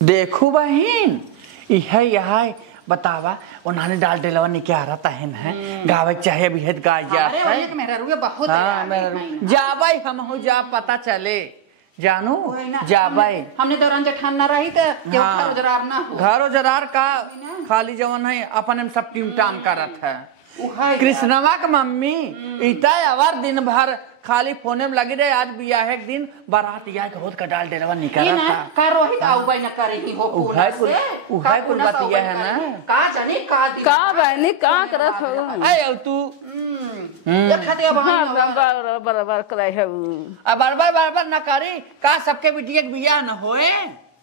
देखू बहन यह बतावा उन्होंने डाल डेलवा ने क्या रहता है ना गावे चाहे भी हेत गाय जा अरे मेरा रुए बहुत हां मेरा जा भाई हम हो जा पता चले जानू जा भाई हमने दौरान जठान ना रही तो क्यों घरो जरार ना हो घरो जरार का खाली जवन है अपन हम सब टीम टाम करत है कृष्णवा का मम्मी इता आवर दिन भर खाली फोने में लगी रहे आज बिया है एक दिन बारात या बहुत का डाल डेलवा निकला था का रोहित आउ भाई न करे ही हो उहाय कुल बात ये है ना का जाने का बहनी का करत हो ए अब तू ये खाते अब बराबर करे है अब बार न करी का सबके बिटिया के बिया न होए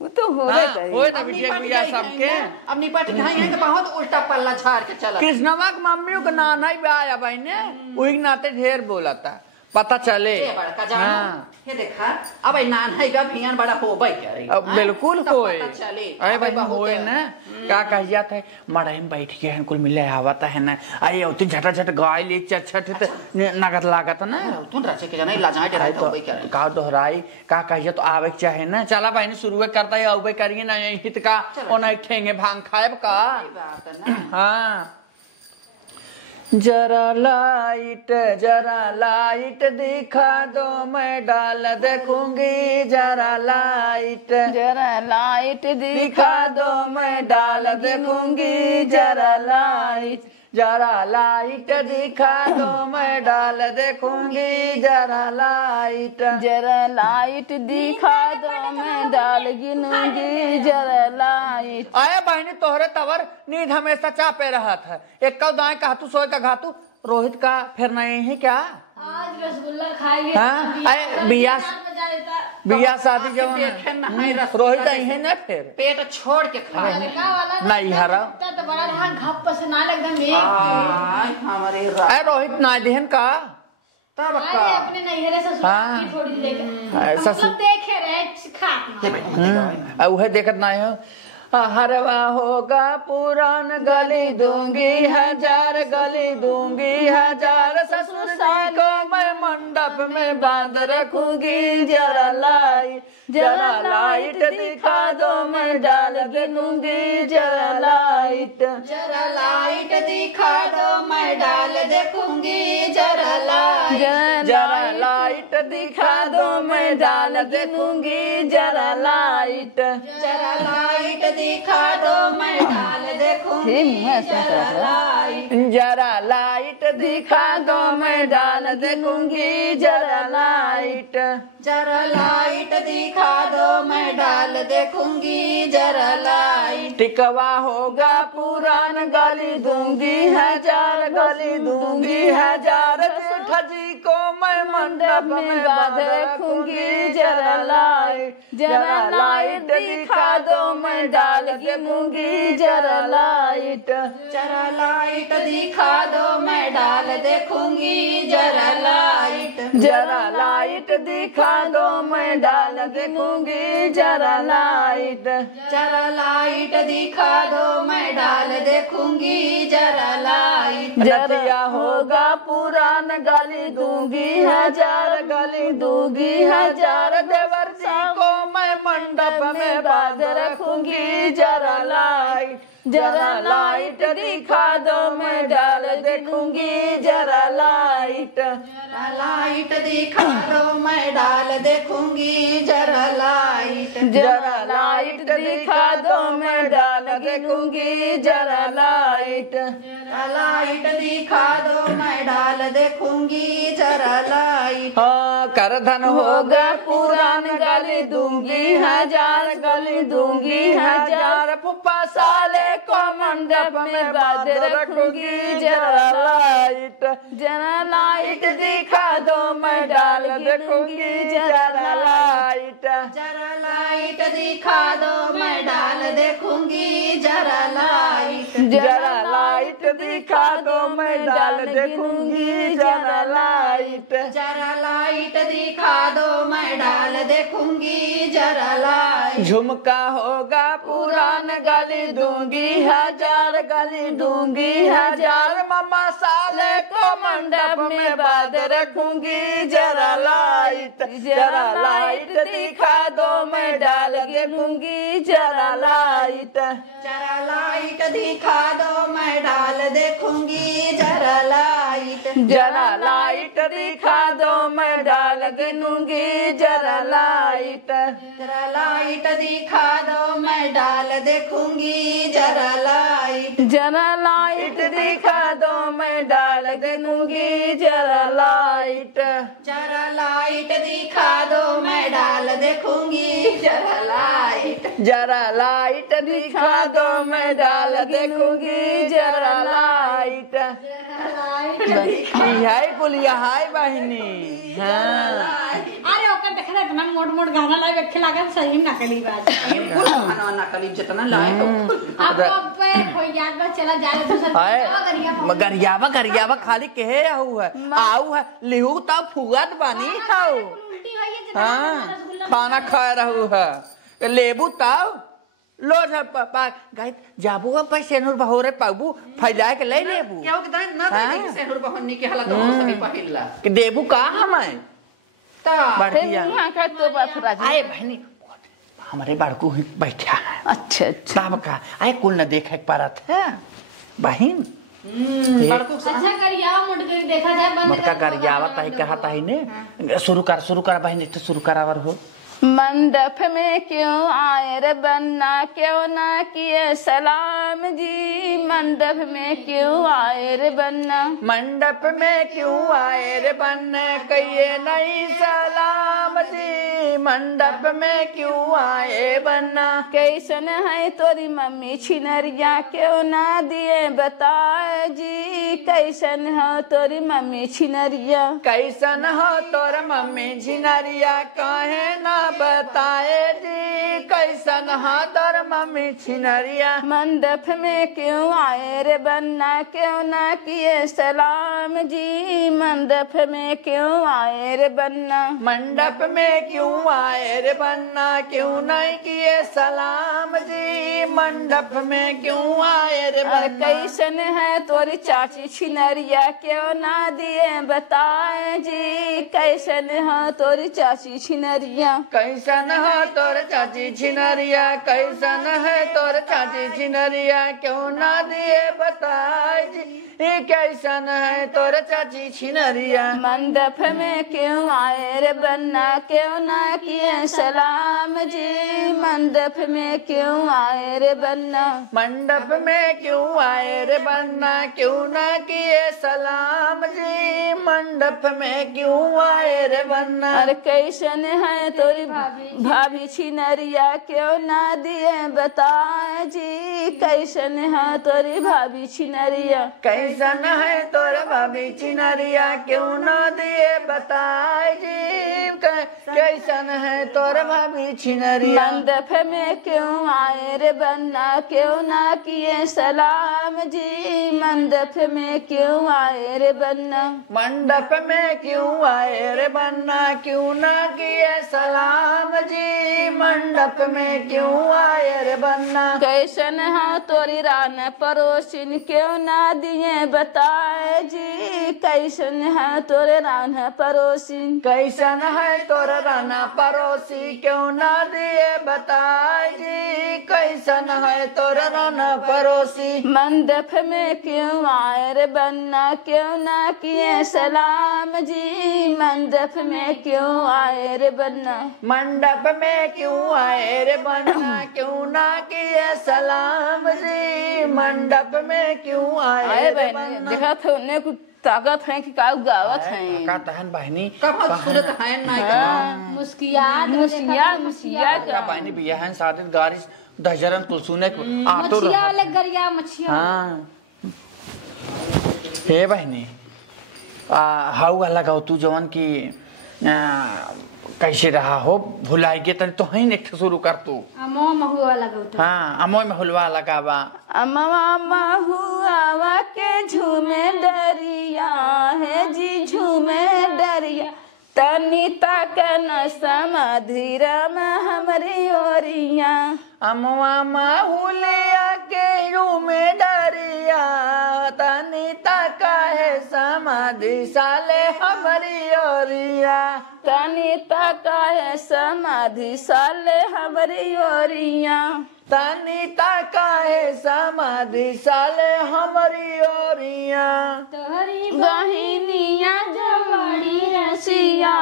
वो तो होरे करे होए त बिटिया के बिया सबके अब निपट गई है तो बहुत उल्टा पल्ला झाड़ के चला कृष्णवा के मम्मी को ना नहीं ब्याह भाई ने वही नाते ढेर बोलता पता चले ये देखा अब नान है का भियान बड़ा हो भाई करे अब बिल्कुल होए अरे भाई होए ना का कह जाता है मड़ई में बैठ के कुल मिले आवता है ना आई उतनी झटा गाय ले चट नगद लागत ना तुम राजे के जाने लाजा डराई तो भाई करे का दोहराई का कहिए तो आवे के चाहे ना चला भाई ने शुरू करता है आवे करिए ना हित का ओना ठेंगे भांग खाएब का हां जरा लाइट दिखा दो मैं डाल देखूंगी जरा लाइट दिखा दो मैं डाल देखूंगी जरा लाइट दिखा दो मैं डाल देखूंगी जरा लाइट दिखा दो मैं डाल गिनूंगी जरा लाइट आया बहनी तोहरे तवर नींद हमेशा चापे रहा था एक कौ दाएं कहतू सोए का घातू रोहित का फिर नहीं है क्या आज रसगुल्ला खाएंगे अरे बिया शादी जवन रोहित आई है ना फिर पेट छोड़ के खा नहीं हरा तो बड़ा रहा घप से ना लगदम हमारे अरे रोहित ना देहन का तब अरे अपने नैहरे ससुराल की थोड़ी लेकर ससुर देखे रहे खाना वह देखत ना है हरवा होगा पुरान गली दूंगी हजार ससुर को मैं मंडप में बांध रखूंगी जरा लाइट दिखा दो मैं डाल देखूंगी जरा लाइट दिखा दो मैं डाल देखूंगी जरा लाइट दिखा दो मैं डाल देखूंगी जरा लाइट दिखा दो मैं डाल देखूंगी जरा लाइट दिखा दो मैं डाल देखूंगी जरा लाइट दिखा दो मैं डाल देखूंगी जरा लाइट टिकवा होगा पुरान गली दूंगी हजार ठजी को मैं मंडप में बांध रखूंगी जरा लाइट दिखा दो मैं डाल देखूंगी जरा लाइट दिखा दो मैं डाल देखूंगी जरा लाइट दिखा दो मैं डाल देखूंगी जरा लाइट दिखा दो मैं डाल देखूंगी जरा लाइट जरिया होगा पुरान गली दूंगी हजार देवर जी को मैं मंडप में बांध रखूंगी जरा लाइट दिखा दो मैं डाल देखूंगी जरा लाइट दिखा दो मैं डाल देखूंगी जरा लाइट दिखा दो मैं डाल देखूंगी जरा लाइट दिखा दो मैं डाल देखूंगी जरा लाइट हाँ कर धन होगा पुरान गली दूंगी हजार पुप्पा साले को मंडप में बांध रखूंगी जरा लाइट दिखा दो मैं डाल देखूंगी जरा लाइट दिखा दो मैं डाल देखूंगी जरा लाइट लाइट दिखा दो मैं डाल देखूंगी जरा लाइट। जरा लाइट दिखा दो मैं डाल देखूंगी जरा लाइट। झुमका होगा पुरान गली दूंगी हजार गली दूंगी हजार मामा साले को मंडप में बांध रखूंगी जरा लाइट। जरा लाइट दिखा दो मैं डाल देखूंगी जरा लाइट। जरा लाइट दिखा दो मैं डाल देखूंगी जरा लाइट। जरा लाइट दिखा दो मैं डाल देखूंगी जरा लाइट। जरा लाइट दिखा दो मैं डाल देखूंगी जरा लाइट। जरा लाइट दिखा दो मैं डाल देखूंगी जरा लाइट। जरा लाइट दिखा दो मैं डाल देखूंगी जरा लाइट। जरा लाइट दिखा दो मैं डाल देखूंगी जरा लाइट। हाय बोलिया हाय बहनी। हाँ अरे ओकर देखला इतना मोट मोट गाना लाए बैठे लागे सही नकली बात खाना नकली जितना लाए अब पे कोई याद बा चला जाए दूसरा हाय गरियावा गरियावा खाली कहे रहू है आऊ है लिहू तब फुगत बानी खाओ। उल्टी होई है हाँ खाना खा रहू है लेबू तब लो गाय जाबू पैसे नूर बहोरे पाबू फैला के ले लेबू क्या होता है ना से नूर बहनी के हालत हो सके पहिला कि देबू का हमें ता बढ़िया यहाँ का तो बात राजी। आए बहनी हमारे बड़कू ही बैठा है। अच्छा अच्छा तब का आए कुल न देखे पारत है बहन। अच्छा करिया मुटकरी देखा जाए बंद मटका गरियावा ताही कहा ताही ने शुरू कर बहनी तो शुरू करावर हो। मंडप में क्यों आए रे बन्ना क्यों ना किए सलाम जी। मंडप में क्यों आए रे बन्ना। मंडप में क्यों आए रे बन्ने कहिए नहीं सलाम जी। मंडप में क्यों आए बन्ना। कैसन है तोरी मम्मी छिनरिया क्यों ना दिए बताए जी। कैसन है तोरी मम्मी छिनरिया। कैसन हो तोर मम्मी झिनरिया कहे ना बताए जी। कैसन हो तोर मम्मी छिनरिया। मंडप में क्यों आए रे बन्ना क्यों ना किए सलाम जी। मंडप में क्यों आए रे बन्ना। मंडप में क्यों आए रे बन्ना क्यों नहीं किए सलाम जी। मंडप में क्यों आए रे बन्ना। कैसन है तोरी चाची छिनरिया क्यों ना दिए बताए जी। कैसन है तोरी चाची छिनरिया। कैसन है तोर चाची छिनरिया। कैसन है तोर चाची छिनरिया क्यों ना दिए बताए जी। कैसन है तोर चाची छिनरिया। मंडप में क्यों आए रे बन्ना क्यों ना किए सलाम जी। मंडप में क्यों आए रे बन्ना। मंडप में क्यों आए रे बन्ना क्यों ना किए सलाम जी। मंडप में क्यों आए रे बन्ना। अरे कैसन है तोरी भाभी छिनरिया क्यों ना दिए बताए जी। कैसन है तोरी भाभी छिनरिया। कैसन है तोर भाभी छिनरिया क्यों ना दिए बताए जी। कैसन है तोर भाभी छिनरिया। मंडप में क्यों आए रे बन्ना क्यों ना किए सलाम जी। मंडप में क्यों आए रे बन्ना। मंडप में क्यों आए रे बन्ना क्यों ना किए सलाम जी। मंडप में क्यों आए रे बन्ना। कैसन है तोरी रान पड़ोसिन क्यों ना दिए बताए जी। कैसन है तोरे रान पड़ोसिन। कैसन है तोर राना पड़ोसी क्यों ना दिए बताए जी। कैसन है तोर राना पड़ोसी। मंडप में क्यों आए रे बन्ना क्यों ना किए सलाम जी। मंडप में क्यों आए रे बन्ना। मंडप में क्यों आए रे बन्ना क्यों ना किए सलाम जी। मंडप में क्यों आए रे बन्ना। देखा था उन्हें कुछ ताकत है कि का गावत है का तहन बहनी कब सूरत है ना मुस्कियात मुसिया का बहनी बिया है साथ गाड़ी दहजरन कुल सुने को आतो मछिया वाले गरिया मछिया। हाँ हे बहनी हाउ वाला गाओ तू जवन की कैसे रहा हो भुलाई के तनी तो ही नेक्स्ट शुरू कर तू अमो महुआ लगाउता हाँ अमोय में हुलवा लगावा अमवा महुआ के झूमे डरिया है जी झूमे डरिया तनी तक न समाधि राम हमरी ओरिया अमवा माहुलिया के झूमे डरिया तनी तक है समाधि साले हमारी ओरिया तनी तक है समाधि साले हमरी ओरिया तनी तक है समाधि साले हमारी ओरिया तोहरी बहिनिया जबड़ी रसिया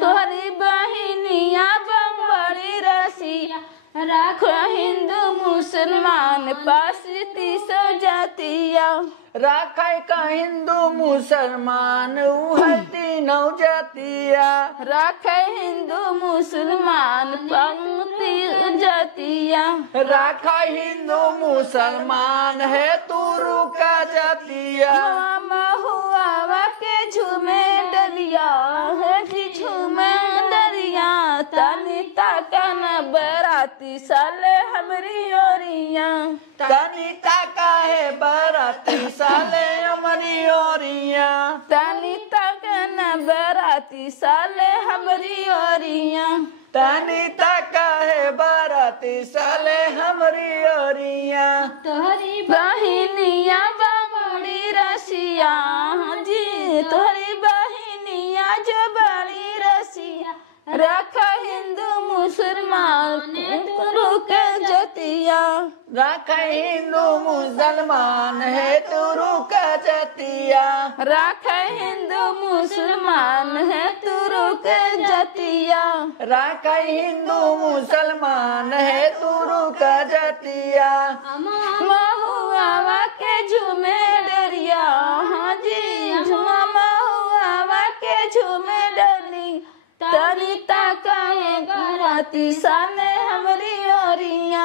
तोहरी बहिनिया बड़ी रसिया राख हिंदू मुसलमान पासती सो जातिया राखाय का हिंदू मुसलमान उहती नौ जातिया राख हिंदू मुसलमान पंक्ति जातिया राखा हिंदू मुसलमान है तुरु का जातिया महुआ के झूमे डलिया है कि झूमे डलिया तनी तकन बराती साले हमरी ओरिया तनी तका है बराती साले हमारी ओरिया तनी तकन बराती साले हमरी ओरिया तनी तका है बराती साले हमारी ओरिया तोहरी बहिनिया बड़ी रसिया जी तोहरी बहिनिया जो बड़ी रसिया रख हिंदू मुसलमान रुक जतिया राखा हिंदू मुसलमान है तुरु का जातिया रख हिंदू मुसलमान है तू रुक जतिया राखा हिंदू मुसलमान है तुरु का जातिया महुआ के झूमे डरिया हाँ जी झुमा महुआ के झूमे डरी तनी तकाए बराती साले हमरी ओरिया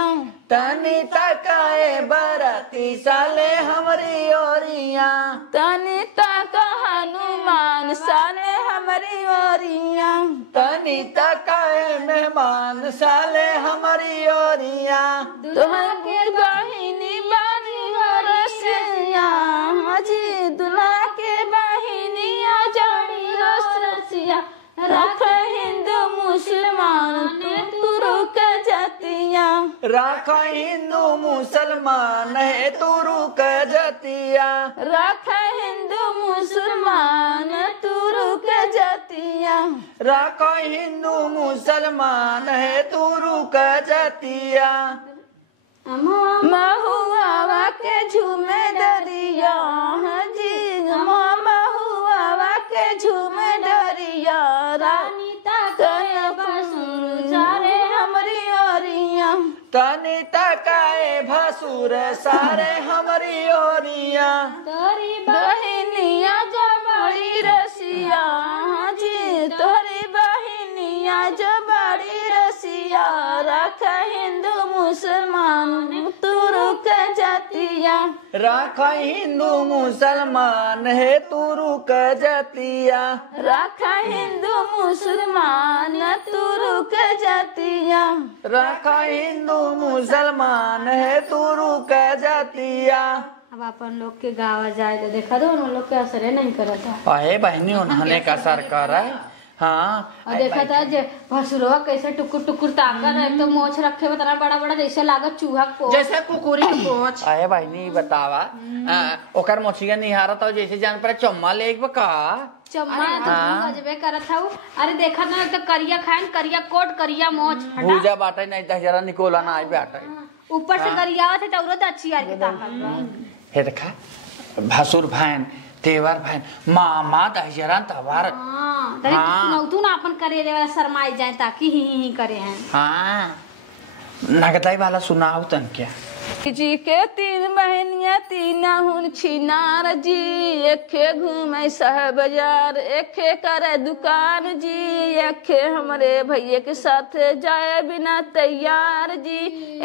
तनी तकाए बराती साले हमारी ओरिया तनी तक हनुमान साले हमरी ओरिया तनी तकाए मेहमान साले हमारी ओरिया तुम्हारी बहिनी बानी रसिया जी दुल्हा के बहिनिया जड़ी रसिया रख हिंदू मुसलमान तू रुक जातिया राखा हिंदू मुसलमान है तुरु का जातिया रख हिंदू मुसलमान तू रुक जातिया राखा हिंदू मुसलमान है तुरु का जातिया महुआ के झूमे डरिया जी महुआ के झूमे डरिया रानी तक सारे हमरी ओरिया तनी तकाए भसुर सारे हमारी ओरिया तोहरी बहिनिया जो बड़ी रसिया जी तोहरी बहिनिया जो बड़ी रसिया रख हिंदू मुसलमान तू रुक जातिया राखा हिंदू मुसलमान है तुरु का जातिया रख हिंदू मुसलमान तू रुक जातिया राखा हिंदू मुसलमान है तुरु का जातिया अब अपन लोग के गावा जाए तो देखा दो उन लोग के असर नहीं करता अहे बहनी उन्होंने का सर कर हाँ और देखा था जे भसुरवा कैसे टुकुर टुकुर ताकत है तो मोछ रखे में तना बड़ा बड़ा जैसे लागत चूहा को जैसे कुकुरी के पोंछ अहे बहनी बतावा ओकर मोछिया निहारत हो जैसे जान पर चम्मा ले एक बका चम्मा तो गजबे करत था अरे देखा ना तो करिया खान करिया कोट करिया मोछ भूजा बाटे नहीं तो जरा निकोला ना आई बाटे ऊपर से करियावा थे तो अच्छी यार की ताकत हे देखा भसुर भान तेवर भान मामा दहजरा तवार हां तरे नौतू ना अपन करे रे वाला शर्माई जाए ताकि ही करे हैं हां नगदाई वाला सुनाओ तन क्या जी के 3 बहनियां 3 हुन छिनार जी, एके घूमे शहर बाजार एके करे दुकान जी, एके हमरे भैया के साथ जाए बिना तैयार जी,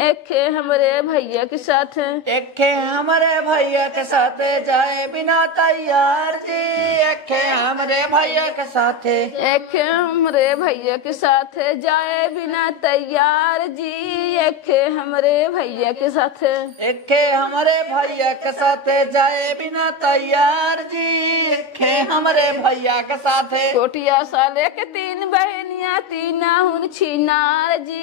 एके हमरे भैया के साथ एके हमारे भैया के साथ जाए बिना तैयार जी, एके हमारे भैया के साथ एके हमरे भैया के साथ जाए बिना तैयार जी, एके हमरे भैया के साथ एके हमारे भैया के साथ जाए बिना तैयार जी, एके हमारे भैया के साथ कोटिया साले के 3 बहनियां 3 हुन छिनार जी,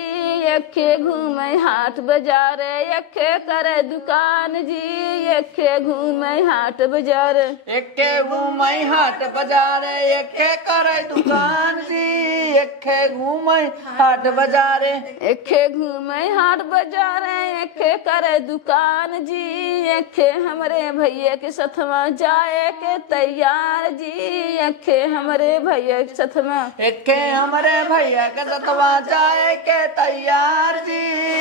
एके घूमे हाट बाजार एके करे दुकान जी, एके घूमे हाट बाजार एके घूमे हाट बाजार एके करे दुकान जी, एके घूमे हाट बाजार एके घूमे हाट बाजार एके करे दुकान जी, एके हमरे भैया के सथवा जाए के तैयार जी, एके हमरे भैया के सथवा एके हमारे भैया के सथवा जाए के तैयार जी,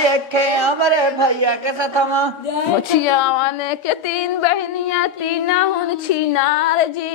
एके हमारे भैया के सथवा मुछिया वाले के 3 बहनियां 3 हुन छिनार जी,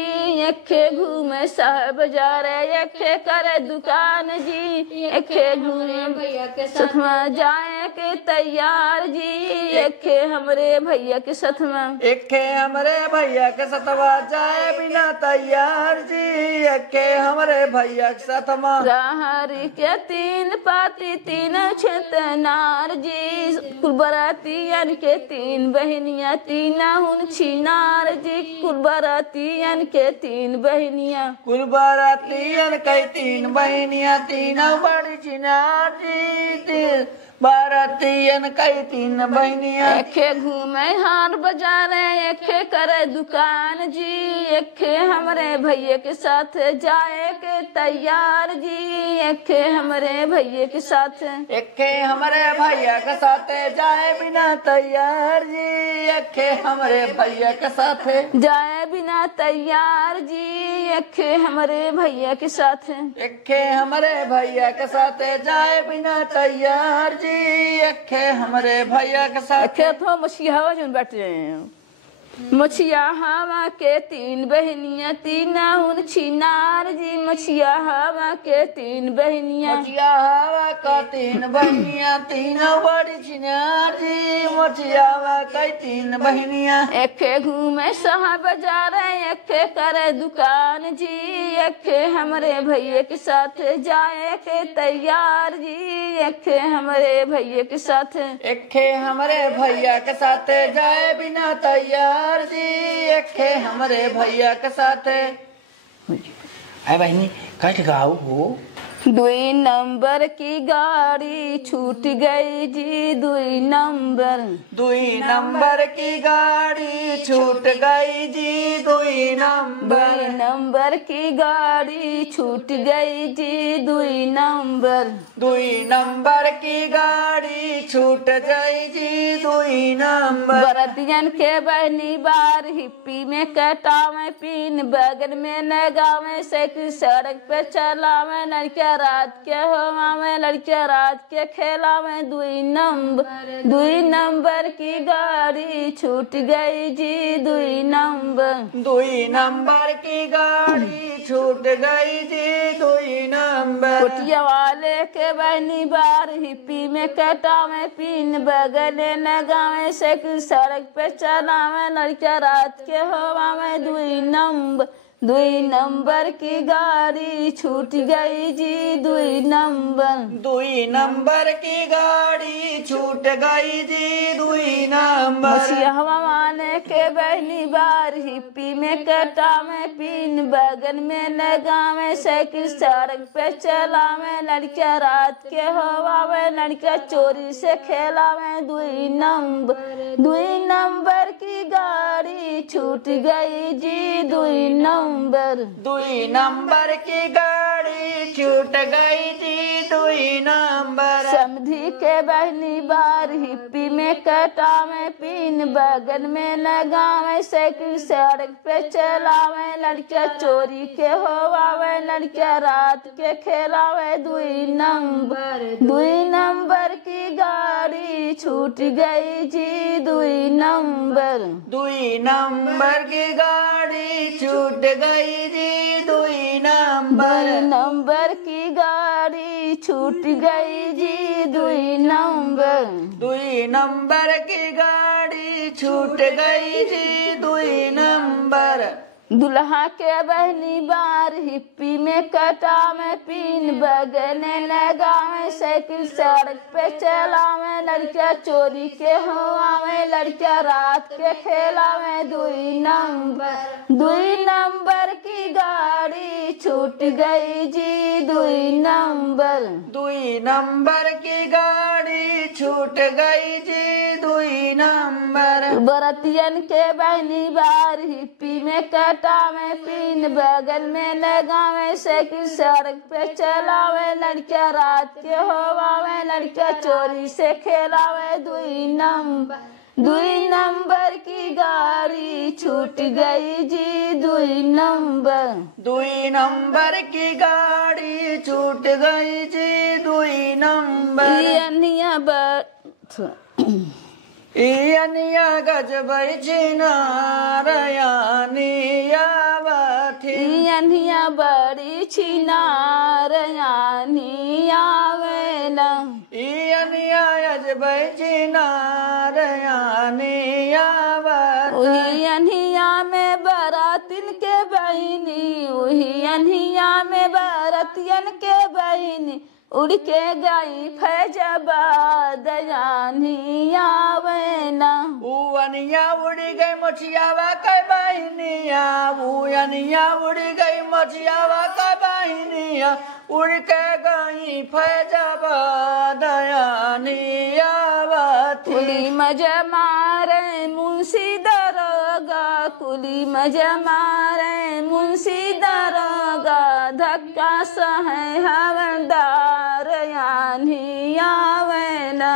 एके घूमे शहर बाजार एके करे दुकान जी, एके घूमे भैया के सथवा जाए के तैयार जी, एके हमरे भैया के सथवा एके हमारे भैया के सथवा जाए बिना तैयार जी, एके हमारे भैया के सथवा राहरी के 3 पाती 3 छेतनार जी, कुलबरातियन के 3 बहनियां 3 हुन छिनार जी, कुलबरातियन के 3 बहनियां कुल बारातियन कई 3 बहनियां 3 बड़ी चिनार जी, 3 बारातियन कई 3 बहनियां एके घूमे हाट बाजार एके करे दुकान जी, एके हमरे भैया के साथ जाए के तैयार जी, एके हमरे भैया के साथ एके हमारे भैया के साथ जाए बिना तैयार जी, एके हमारे भैया के साथ जाए बिना तैयार जी, एके हमरे भैया के साथ एके हमारे भैया के साथ जाए बिना तैयार जी, एके हमारे भैया के साथ एके तो मछिया हवा जो बैठ रहे हैं मछिया हवा के 3 बहनियां 3 हुन छिनार जी, मछिया हवा के 3 बहनियां मछिया हवा का 3 बहनियां 3 बड़ी चिनार जी, मछिया हवा कई 3 बहनियां एके घूमे शहर बाजार एके करे दुकान जी, एके हमरे भैया के साथ जाए के तैयार जी, एके हमरे भैया के साथ एके हमारे भैया के साथ जाए बिना तैयार जी, एके हमारे भैया के साथ है बहनी कट गाओ हो 2 नंबर की गाड़ी छूट गई जी, 2 नंबर 2 नंबर की गाड़ी छूट गई जी, 2 नंबर 2 नंबर की गाड़ी छूट गई जी, 2 नंबर 2 नंबर की गाड़ी छूट गई जी, 2 नंबर बरतियन के बहनी बार हिप्पी में कटावे पिन बगल में न गावे साइकिल सड़क पे चलावे, लड़किया रात के होवे लड़किया रात के खेलावे, 2 नंबर की गाड़ी छूट गई जी, 2 नंबर 2 नंबर की गाड़ी छूट गई जी, 2 नंबर कोटिया वाले के बहनी बार हिप्पी में कटावे पिन बगल न गावे साइकिल सड़क पे चलावे, लड़किया रात के होवे, 2 नंबर की गाड़ी छूट गई जी, 2 नंबर 2 नंबर की गाड़ी छूट गई जी, 2 नंबर मछिया वाले के बहनी बार हिप्पी में कटावे पिन बगल में न गावे साइकिल सड़क पे चलावे, लड़किया रात के होवे लड़किया चोरी से खेलावे, 2 नंबर की गाड़ी छूट गई जी, 2 नंबर 2 नंबर की गाड़ी छूट गई जी, 2 दुई नंबर समधी के बहनी बार हिप्पी में कटावे पिन बगन में लगावे साइकिल सड़क पे चलावे लड़कियां चोरी के होवावे लड़कियां रात के खेलावे दुई नंबर की गाड़ी छूट गई जी दुई नंबर की गाड़ी छूट गई जी दुई नंबर की गाड़ी छूट गई जी दुई नंबर की गाड़ी छूट गई जी दुई नंबर दुल्हा के बहनी बार हिप्पी में कटावे पिन बगन लगावे साइकिल सड़क पे चलावे लड़कियां चोरी के होवावे लड़कियां रात के खेलावे दुई नंबर की गाड़ी छूट गई जी दुई नंबर की गाड़ी छूट गई जी दुई नंबर बरतियन के बहनी बार हिप्पी में कटावे पिन बगल में लगावे साइकिल सड़क पे चलावे लड़कियां रात के होवावे लड़कियां चोरी से खेलावे दुई नंबर की गाड़ी छूट गई जी दुई नंबर की गाड़ी छूट गई जी दुई नंबर इयनिया गजबई छिनार यानिया बड़ी छिनार यानी आवेला इयनिया गजबई छिनार यानिया में बरातिन के बहिनी वही अनिया में बरतियन के बहिनी उड़ के गई फैजाबाद यानी आवेना उनिया उड़ी गई मछियावा के बहनिया उनिया उड़ी गई मछियावा के बहनिया उड़ के गई फैजाबाद यानी आवती कुली मजा मारे मुंशी दरोगा कुली मजा मारे मुंशी दरोगा धक्का सहे हवलदार यानी आवेना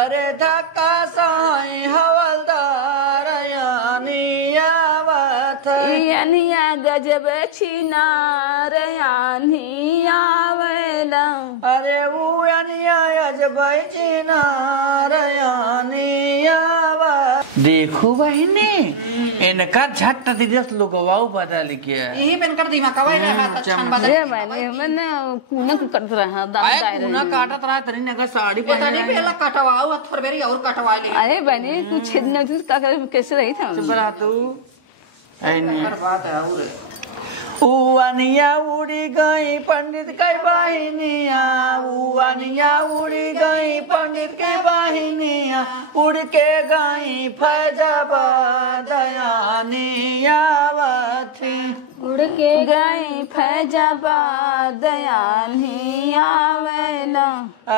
अरे धक्का सहे हवलदार यानी आवत यानिया गजब छिनार यानी आवेला अरे वो यानिया गजब छिनार यानी आवत देखो बहिनी इनका झट दिवस लोगवाऊ बदल गया यही बनकर दिमाग कवाई रहा था छन बदल ये मैंने कुना कट रहा दादा कुना काटत रहा तरी नगर साड़ी पहले पहला कटवाओ थोड़बेरी और कटवा ले अरे बहनी तू छेदने तू का कैसे रही था बड़ा तू ऐने बात है और उनिया उड़ी गई पंडित के बहनिया उनिया उड़ी गई पंडित के बहनिया उड़ के गई फैजाबाद यानी आवती उड़ के गई फैजाबाद यानी आवेला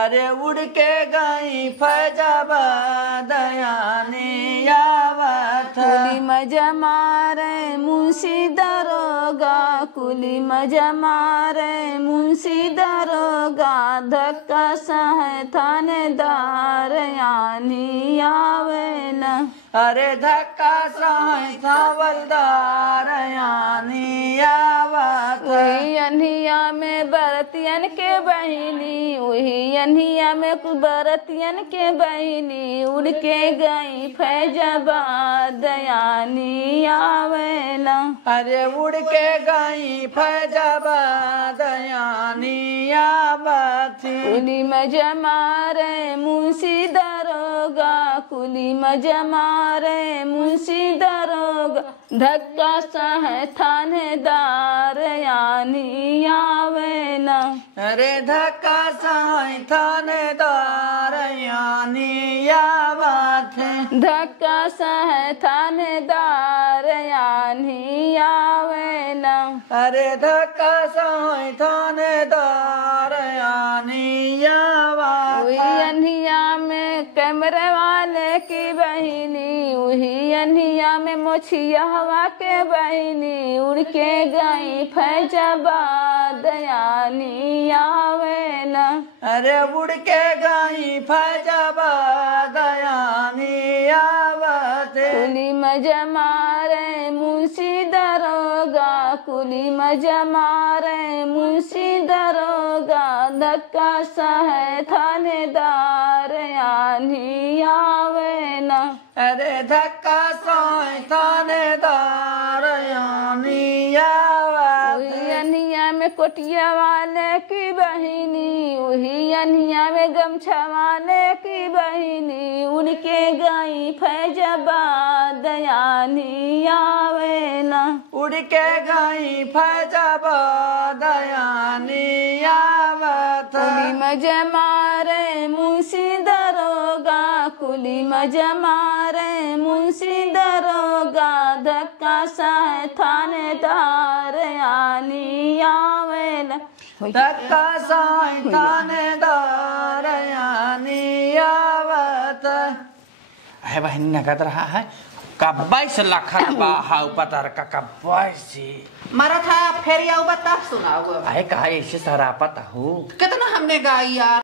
अरे उड़ के गई फैजाबाद यानी आवत कुली मजा मारे मुंशी दरोगा कुली मजा मारे मुंशी दरोगा धक्का सहे थानेदार यानी आवेला अरे धक्का सहे हवलदार यानी आवत वही अनिया में बरतियन के बहिनी वही अनिया में बरतियन के बहिनी उड़ के गई फैजाबाद यानी आवेला अरे उड़ के गई फैजाबाद यानी आवती कुली मजा मारे मुंशी दरोगा कुली मजा मारे मुंशी दरोगा धक्का सहे थानेदार यानी आवेला अरे धक्का सहे थानेदार यानी आवत धक्का सहे थानेदार यानी आवेला अरे धक्का सहे थानेदार यानी आवत वही अनिया में के कैमरे वाले की बहिनी वही अनिया में मोछिया हवा के बहिनी उड़ के गई फैजाबाद दयानी आवे ना। अरे उड़ के गई फैजाबाद दयानी आवत। कुली मजा मारे मुंशी दरोगा कुली मजा मारे मुंशी दरोगा धक्का सा है थानेदार आनी आवे ना। अरे धक्का सोई थानेदार आनी आवत। वही अनिया में कोटिया वाले की बहिनी वही अनिया में गमछा वाले की बहिनी उनके गई फैजाबाद दयानी आवे ना। उड़ के गई फैजाबाद दयानी आवत। कुली मजा मारे मुंशी दरोगा कुली मजा मारे मुंशी दरोगा धक्का सा है थानेदार आनी आवे ना। धक्का सोई थानेदार आनी आवत। है बहन नगद रहा है का 22 लाख रुपया पतार का 22 मरा था फेर आऊ बता सुनाओ। है कहा ऐसे सरापत हो कितना हमने गाई यार।